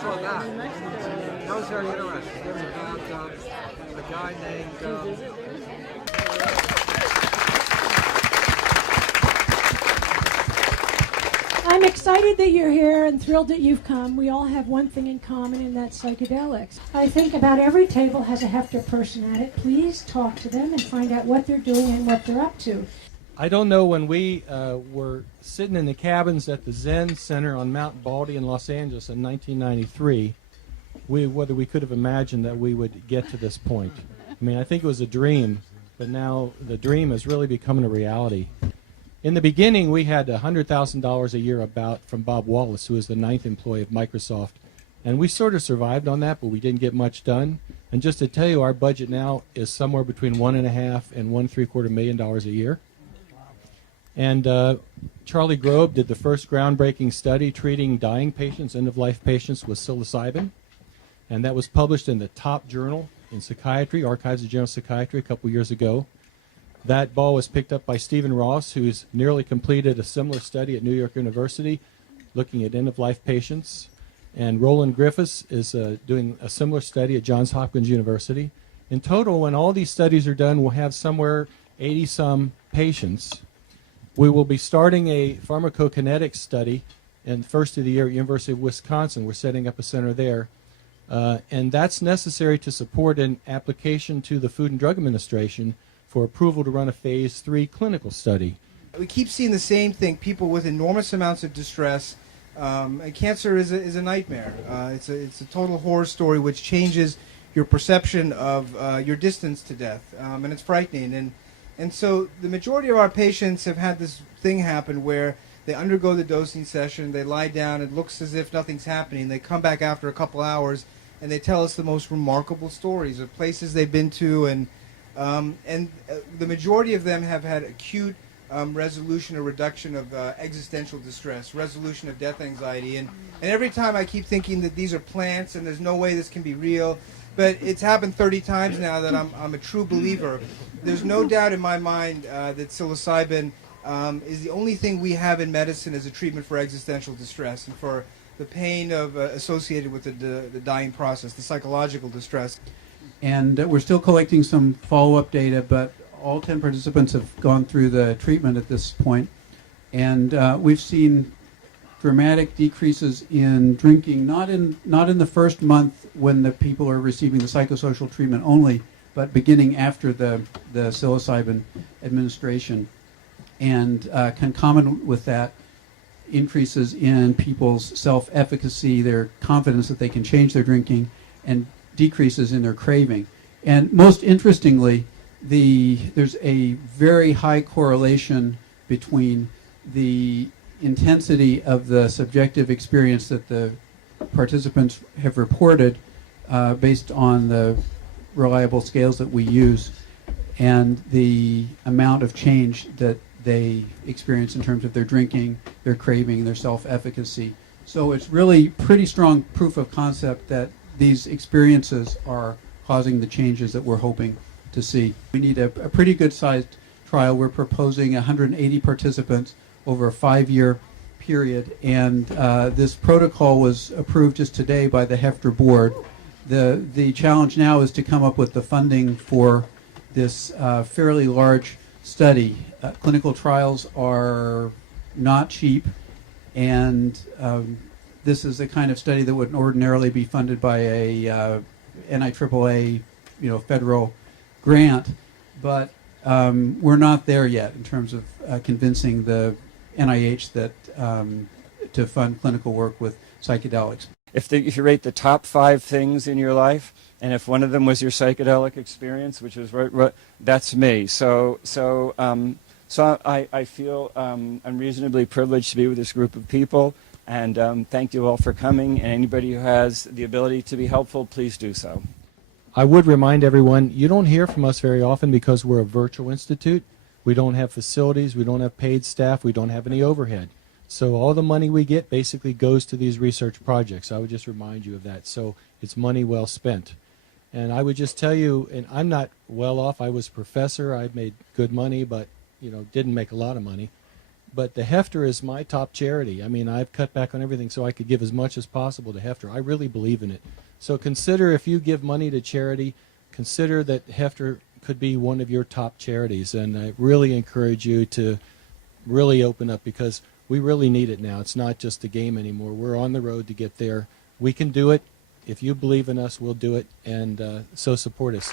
saw that. That was very interesting. It was about a guy named... I'm excited that you're here and thrilled that you've come. We all have one thing in common, and that's psychedelics. I think about every table has a Heffter person at it. Please talk to them and find out what they're doing and what they're up to. I don't know when we were sitting in the cabins at the Zen Center on Mount Baldy in Los Angeles in 1993, whether we could have imagined that we would get to this point. I mean, I think it was a dream, but now the dream is really becoming a reality. In the beginning, we had $100,000 a year about from Bob Wallace, who was the 9th employee of Microsoft. And we sort of survived on that, but we didn't get much done. And just to tell you, our budget now is somewhere between $1.5 and $1.75 million a year. And Charlie Grove did the first groundbreaking study treating dying patients, end-of-life patients, with psilocybin. And that was published in the top journal in psychiatry, Archives of General Psychiatry, a couple years ago. That ball was picked up by Stephen Ross, who's nearly completed a similar study at New York University looking at end-of-life patients. And Roland Griffiths is doing a similar study at Johns Hopkins University. In total, when all these studies are done, we'll have somewhere 80-some patients. We will be starting a pharmacokinetic study in the first of the year at University of Wisconsin. We're setting up a center there. And that's necessary to support an application to the Food and Drug Administration for approval to run a phase 3 clinical study. We keep seeing the same thing, people with enormous amounts of distress. And cancer is a nightmare. It's a total horror story which changes your perception of your distance to death. And it's frightening. And so the majority of our patients have had this thing happen where they undergo the dosing session, they lie down, it looks as if nothing's happening. They come back after a couple hours and they tell us the most remarkable stories of places they've been to, and the majority of them have had acute resolution or reduction of existential distress, resolution of death anxiety. And every time I keep thinking that these are plants and there's no way this can be real. But it's happened 30 times now that I'm a true believer. There's no doubt in my mind that psilocybin is the only thing we have in medicine as a treatment for existential distress and for the pain associated with the dying process, the psychological distress. And we're still collecting some follow-up data, but all 10 participants have gone through the treatment at this point. And we've seen dramatic decreases in drinking, not in the first month when the people are receiving the psychosocial treatment only, but beginning after the psilocybin administration. And concomitant with that, increases in people's self-efficacy, their confidence that they can change their drinking, and decreases in their craving. And most interestingly, there's a very high correlation between the intensity of the subjective experience that the participants have reported based on the reliable scales that we use and the amount of change that they experience in terms of their drinking, their craving, their self-efficacy. So it's really pretty strong proof of concept that these experiences are causing the changes that we're hoping to see. We need a pretty good-sized trial. We're proposing 180 participants over a 5-year period, and this protocol was approved just today by the Heffter board. The challenge now is to come up with the funding for this fairly large study. Clinical trials are not cheap, and this is the kind of study that would ordinarily be funded by a NIAAA, federal grant, but we're not there yet in terms of convincing the NIH that to fund clinical work with psychedelics. If you rate the top 5 things in your life, and if one of them was your psychedelic experience, which is right, that's me. So I feel I'm reasonably privileged to be with this group of people, and thank you all for coming. And anybody who has the ability to be helpful, please do so. I would remind everyone, you don't hear from us very often because we're a virtual institute. We don't have facilities, we don't have paid staff, we don't have any overhead. So all the money we get basically goes to these research projects. I would just remind you of that. So it's money well spent. And I would just tell you, and I'm not well off, I was a professor, I made good money, but didn't make a lot of money. But the Heffter is my top charity. I mean, I've cut back on everything so I could give as much as possible to Heffter. I really believe in it. So consider, if you give money to charity, consider that Heffter could be one of your top charities. And I really encourage you to really open up, because we really need it now. It's not just a game anymore. We're on the road to get there. We can do it. If you believe in us, we'll do it. And so support us.